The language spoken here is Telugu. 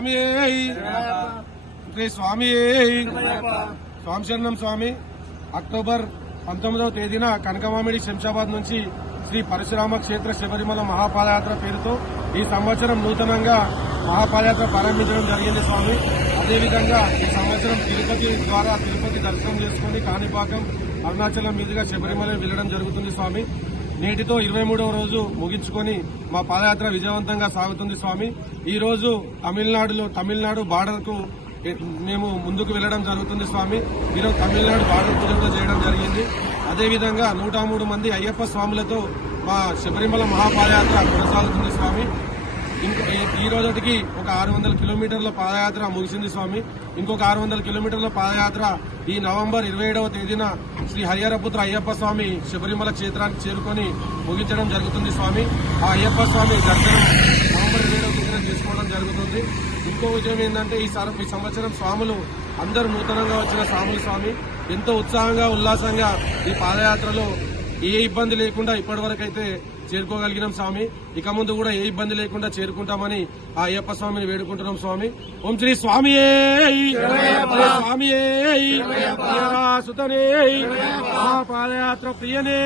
స్వామి శ్రీ స్వామి స్వామి శరణం స్వామి. అక్టోబర్ 19వ తేదీన కనకమామిడి శంషాబాద్ నుంచి శ్రీ పరశురామ క్షేత్ర శబరిమల మహాపాదయాత్ర పేరుతో ఈ సంవత్సరం నూతనంగా మహాపాదయాత్ర ప్రారంభించడం జరిగింది స్వామి. అదేవిధంగా ఈ సంవత్సరం తిరుపతి ద్వారా తిరుపతి దర్శనం చేసుకుని కాణిపాకం అరుణాచలం మీదుగా శబరిమల వెళ్లడం జరుగుతుంది స్వామి. నేటితో 23వ రోజు ముగించుకొని మా పాదయాత్ర విజయవంతంగా సాగుతుంది స్వామి. ఈ రోజు తమిళనాడు బార్డర్ కు మేము ముందుకు వెళ్లడం జరుగుతుంది స్వామి. ఈరోజు తమిళనాడు బార్డర్ పూజ కూడా చేయడం జరిగింది. అదేవిధంగా 103 మంది అయ్యప్ప స్వాములతో మా శబరిమల మహాపాదయాత్ర కొనసాగుతుంది స్వామి. ఈ రోజుకి ఒక 600 కిలోమీటర్ల పాదయాత్ర ముగిసింది స్వామి. ఇంకొక 600 కిలోమీటర్ల పాదయాత్ర ఈ నవంబర్ 27వ తేదీన శ్రీ హరిహరపుత్ర అయ్యప్ప స్వామి శబరిమల క్షేత్రానికి చేరుకొని ముగించడం జరుగుతుంది స్వామి. ఆ అయ్యప్ప స్వామి దర్శనం నవంబర్ 27వ తేదీన చేసుకోవడం జరుగుతుంది. ఇంకో విషయం ఏంటంటే ఈ సంవత్సరం స్వాములు అందరూ నూతనంగా వచ్చిన స్వామి ఎంతో ఉత్సాహంగా ఉల్లాసంగా ఈ పాదయాత్రలో ఏ ఇబ్బంది లేకుండా ఇప్పటివరకైతే చేరుకోగలిగినాం స్వామి. ఇక ముందు కూడా ఏ ఇబ్బంది లేకుండా చేరుకుంటామని ఆ అయ్యప్ప స్వామిని వేడుకుంటున్నాం స్వామి. ఓం శ్రీ స్వామి స్వామి సుతనే మహాపాదయాత్ర ప్రియనే